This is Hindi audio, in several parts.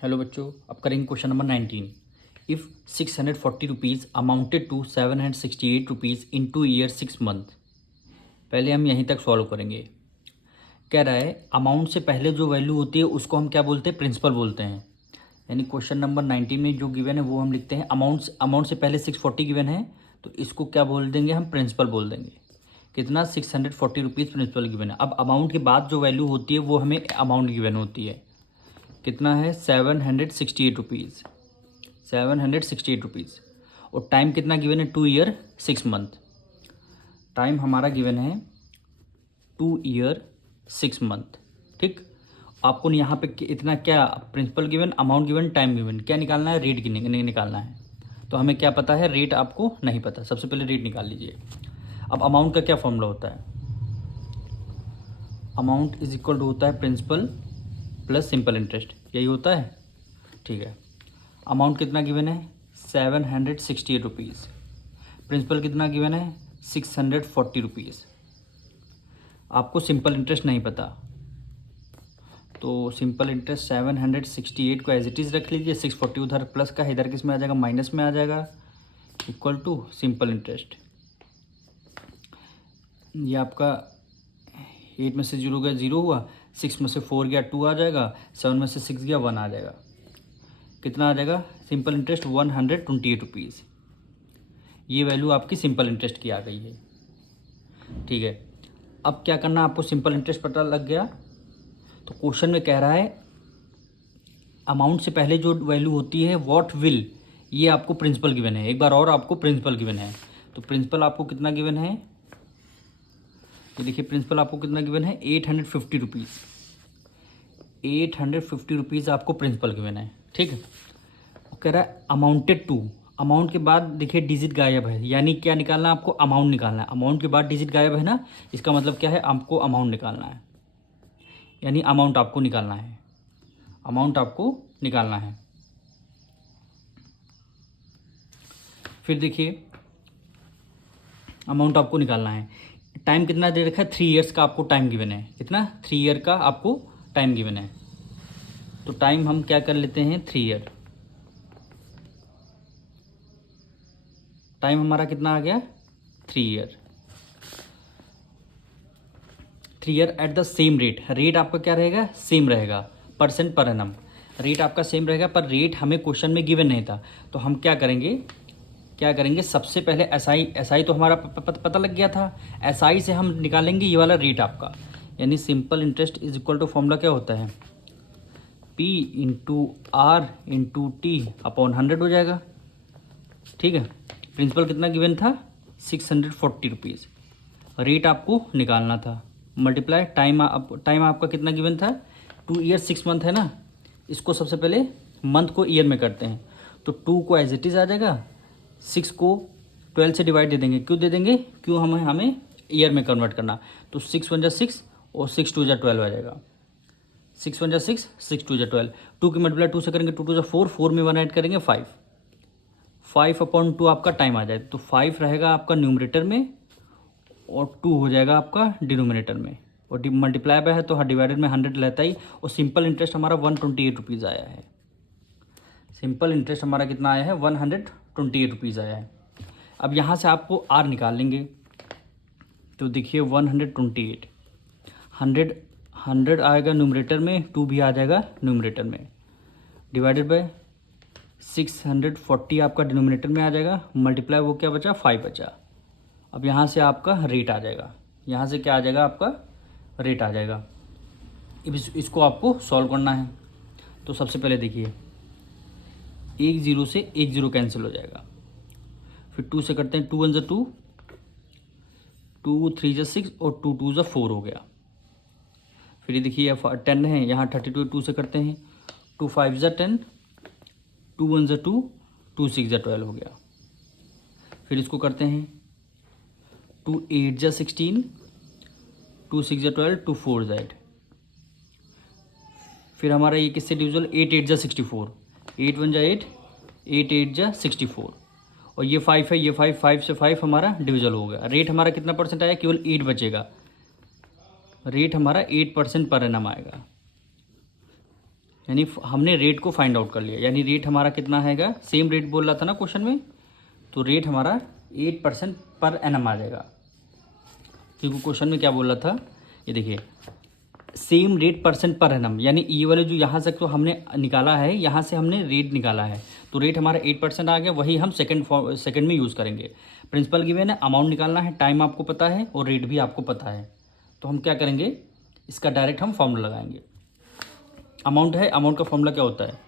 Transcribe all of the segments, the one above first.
हेलो बच्चों, अब करेंगे question number 19। If 640 rupees amounted to 768 rupees in 2 year 6 month. पहले हम यहीं तक सॉल्व करेंगे। कह रहा है अमाउंट से पहले जो वैल्यू होती है उसको हम क्या बोलते हैं, प्रिंसिपल बोलते हैं। यानी क्वेश्चन नंबर 19 में जो गिवन है वो हम लिखते हैं अमाउंट से पहले 640 गिवन है, तो इसको क्या बोल देंगे, हम प्रिंसिपल बोल देंगे। कितना, 640 रुपीज़ प्रिंसिपल गिवन है। अब अमाउंट के बाद जो वैल्यू होती है वो हमें अमाउंट गिवन होती है। कितना है, 768 रुपीज़, 768 रुपीज़। और टाइम कितना गिवन है, 2 ईयर 6 मंथ। टाइम हमारा गिवन है 2 ईयर 6 मंथ। ठीक, आपको यहाँ पे इतना क्या, principal given, amount given, time given, क्या निकालना है, रेट निकालना है। तो हमें क्या पता है, रेट आपको नहीं पता। सबसे पहले रेट निकाल लीजिए। अब अमाउंट का क्या फॉर्मूला होता है, अमाउंट इज इक्वल टू होता है प्रिंसिपल प्लस सिंपल इंटरेस्ट, यही होता है। ठीक है, अमाउंट कितना गिवन है, 768 रुपीज़। प्रिंसिपल कितना गिवन है, 640 रुपीज़। आपको सिंपल इंटरेस्ट नहीं पता, तो सिंपल इंटरेस्ट 768 को एज इट इज़ रख लीजिए। 640 उधर प्लस का है, इधर किस में आ जाएगा, माइनस में आ जाएगा, इक्वल टू सिंपल इंटरेस्ट। ये आपका 8 में से 0 गया 0 हुआ, 6 में से 4 गया 2 आ जाएगा, 7 में से 6 गया 1 आ जाएगा। कितना आ जाएगा, सिंपल इंटरेस्ट 128 रुपीज़। ये वैल्यू आपकी सिंपल इंटरेस्ट की आ गई है। ठीक है, अब क्या करना, आपको सिंपल इंटरेस्ट पता लग गया, तो क्वेश्चन में कह रहा है अमाउंट से पहले जो वैल्यू होती है व्हाट विल, ये आपको प्रिंसिपल गिवन है। एक बार और आपको प्रिंसिपल गिवन है, तो प्रिंसिपल आपको कितना गिवन है, तो देखिए प्रिंसिपल आपको कितना गिवन है, 850 रुपीज़। 850 रुपीज़ आपको प्रिंसिपल गिवन है। ठीक है, वो कह रहा है अमाउंटेड टू, अमाउंट के बाद देखिए डिजिट गायब है, यानी क्या निकालना है आपको, अमाउंट निकालना है। अमाउंट के बाद डिजिट गायब है ना, इसका मतलब क्या है, आपको अमाउंट निकालना है, यानी अमाउंट आपको निकालना है, अमाउंट आपको निकालना है। फिर देखिए अमाउंट आपको निकालना है। टाइम कितना दे रखा है, 3 ईयर्स का आपको टाइम गिवन है। कितना, 3 ईयर का आपको टाइम गिवन है। तो टाइम हम क्या कर लेते हैं, 3 ईयर। टाइम हमारा कितना आ गया, 3 year. 3 year at the same rate, rate आपका क्या रहेगा, सेम रहेगा, परसेंट पर एनम। रेट आपका सेम रहेगा, पर रेट हमें क्वेश्चन में गिवन नहीं था। तो हम क्या करेंगे, सबसे पहले एसआई तो हमारा पता लग गया था। एसआई से हम निकालेंगे ये वाला रेट आपका, यानी simple interest is equal to, formula क्या होता है, P into R into T upon 100 हो जाएगा। ठीक है, प्रिंसिपल कितना गिवन था, 640 रुपीज़। रेट आपको निकालना था, मल्टीप्लाई टाइम आपका कितना गिवन था, 2 ईयर 6 मंथ है ना। इसको सबसे पहले मंथ को ईयर में करते हैं, तो 2 को एज इट इज़ आ जाएगा, 6 को 12 से डिवाइड दे देंगे। क्यों दे देंगे, क्यों हमें ईयर में कन्वर्ट करना। तो 6 1 जा 6 और 6 2 जा 12 आ जाएगा। 6 1 जा 6, 6 2 जा 12। 2 की मल्टीप्लाई 2 से करेंगे, 2 2 जा 4, 4 में 1 ऐड करेंगे 5, 5/2 आपका टाइम आ जाए। तो 5 रहेगा आपका न्यूमरेटर में और 2 हो जाएगा आपका डिनोमिनेटर में, और मल्टीप्लाई बाय है तो डिवाइडेड में 100 रहता ही। और सिंपल इंटरेस्ट हमारा 128 रुपीज़ आया है। सिंपल इंटरेस्ट हमारा कितना आया है, 128 रुपीज़ आया है। अब यहाँ से आपको आर निकाल लेंगे, तो देखिए 128, 100 आएगा न्यूमरेटर में, 2 भी आ जाएगा न्यूमरेटर में, डिवाइडेड बाय 640 आपका डिनोमिनेटर में आ जाएगा, मल्टीप्लाई वो क्या बचा, 5 बचा। अब यहाँ से आपका रेट आ जाएगा, यहाँ से क्या आ जाएगा, आपका रेट आ जाएगा। अब इसको आपको सॉल्व करना है। तो सबसे पहले देखिए, 1 0 से 1 0 कैंसिल हो जाएगा, फिर 2 से करते हैं, 2 1 जा 2, 2 3 जा 6 और 2 2 जा 4 हो गया। फिर ये देखिए 10 है, यहाँ 32 2 से करते हैं, 2 5 जा 10, 2 1 जा 2, 2 6 जा 12 हो गया। फिर इसको करते हैं, 2 8 जा 16, 2 6 जा 12, 2 4 जा 8। फिर हमारा ये किससे डिविजल, 8 8 जा 64, 8 1 जा 8, 8 8 जा 64, और ये 5 है, ये 5 से 5 हमारा डिविजल हो गया। रेट हमारा कितना परसेंट आया, केवल 8 बचेगा। रेट हमारा 8% पर एनम आएगा, यानी हमने रेट को फाइंड आउट कर लिया, यानी रेट हमारा कितना हैगा, सेम रेट बोल रहा था ना क्वेश्चन में, तो रेट हमारा 8% पर एनम आ जाएगा, क्योंकि क्वेश्चन में क्या बोल रहा था, ये देखिए same rate percent per annum, यानी ये वाले जो यहाँ से तो हमने निकाला है, यहाँ से हमने रेट निकाला है, तो रेट हमारा 8% आ गया, वही हम सेकंड में यूज़ करेंगे। प्रिंसिपल गिवन है, अमाउंट निकालना है, टाइम आपको पता है और रेट भी आपको पता है, तो हम क्या करेंगे, इसका डायरेक्ट हम फॉर्मूला लगाएंगे। अमाउंट है, अमाउंट का फॉर्मूला क्या होता है,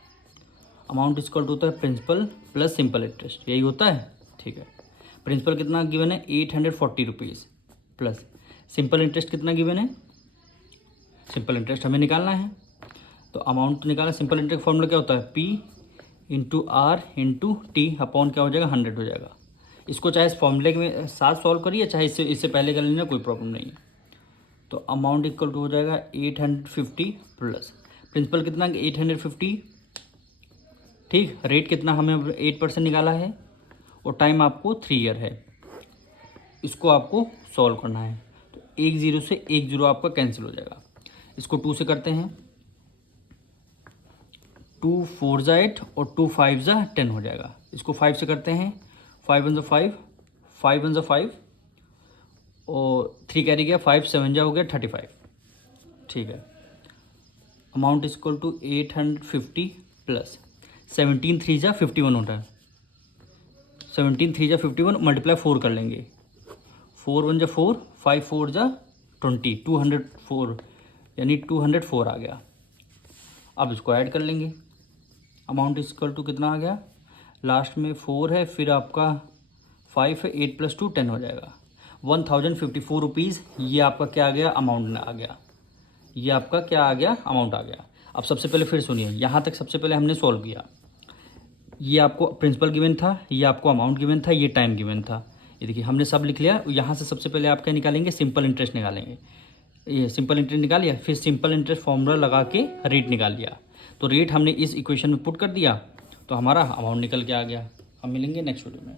अमाउंट इक्वल टू होता है प्रिंसिपल प्लस सिंपल इंटरेस्ट, यही होता है, ठीक है। प्रिंसिपल कितना गिवन है, 840 रुपीज़, प्लस सिंपल इंटरेस्ट कितना गिवन है, सिंपल इंटरेस्ट हमें निकालना है, तो अमाउंट निकालना, सिंपल इंटरेस्ट फॉर्मूला क्या होता है, P into R into T upon क्या हो जाएगा, 100 हो जाएगा। इसको चाहे इस फॉर्मूले में साथ सॉल्व करिए, चाहे इससे पहले कर लेना, कोई प्रॉब्लम नहीं है। तो अमाउंट इक्वल टू हो जाएगा 850 प्लस प्रिंसिपल कितना, 850, ठीक। रेट कितना हमें 8% निकाला है, और टाइम आपको 3 ईयर है, इसको आपको सॉल्व करना है। तो 1 0 से 1 0 आपका कैंसिल हो जाएगा, इसको 2 से करते हैं, 2 4 जा 8 और 2 5 जा 10 हो जाएगा। इसको 5 से करते हैं, 5 1 जा 5, 5 1 जा 5 और 3 कैरी गया, 5 7 जा हो गया 35, ठीक है। अमाउंट इक्वल टू 850 प्लस 17 3 जा 51 होता है, 17 3 जा 51 मल्टीप्लाई 4 कर लेंगे, 4 1 जा 4, 5 4 जा 20, 204, यानी 204 आ गया। अब इसको ऐड कर लेंगे, अमाउंट इक्वल टू कितना आ गया, लास्ट में 4 है, फिर आपका 5 है, 8 + 2 10 हो जाएगा, 1054 रुपीज़। ये आपका क्या आ गया, अमाउंट आ गया, ये आपका क्या आ गया, अमाउंट आ गया। अब सबसे पहले फिर सुनिए, यहाँ तक सबसे पहले हमने सॉल्व किया, ये आपको प्रिंसिपल गिवन था, ये आपको अमाउंट गिवन था, ये टाइम गिवन था, ये देखिए हमने सब लिख लिया। यहाँ से सबसे पहले आप क्या निकालेंगे, सिंपल इंटरेस्ट निकालेंगे, ये सिंपल इंटरेस्ट निकाल लिया, फिर सिंपल इंटरेस्ट फॉर्मूला लगा के रेट निकाल लिया, तो रेट हमने इस इक्वेशन में पुट कर दिया, तो हमारा अमाउंट निकल के आ गया। हम मिलेंगे नेक्स्ट वीडियो में।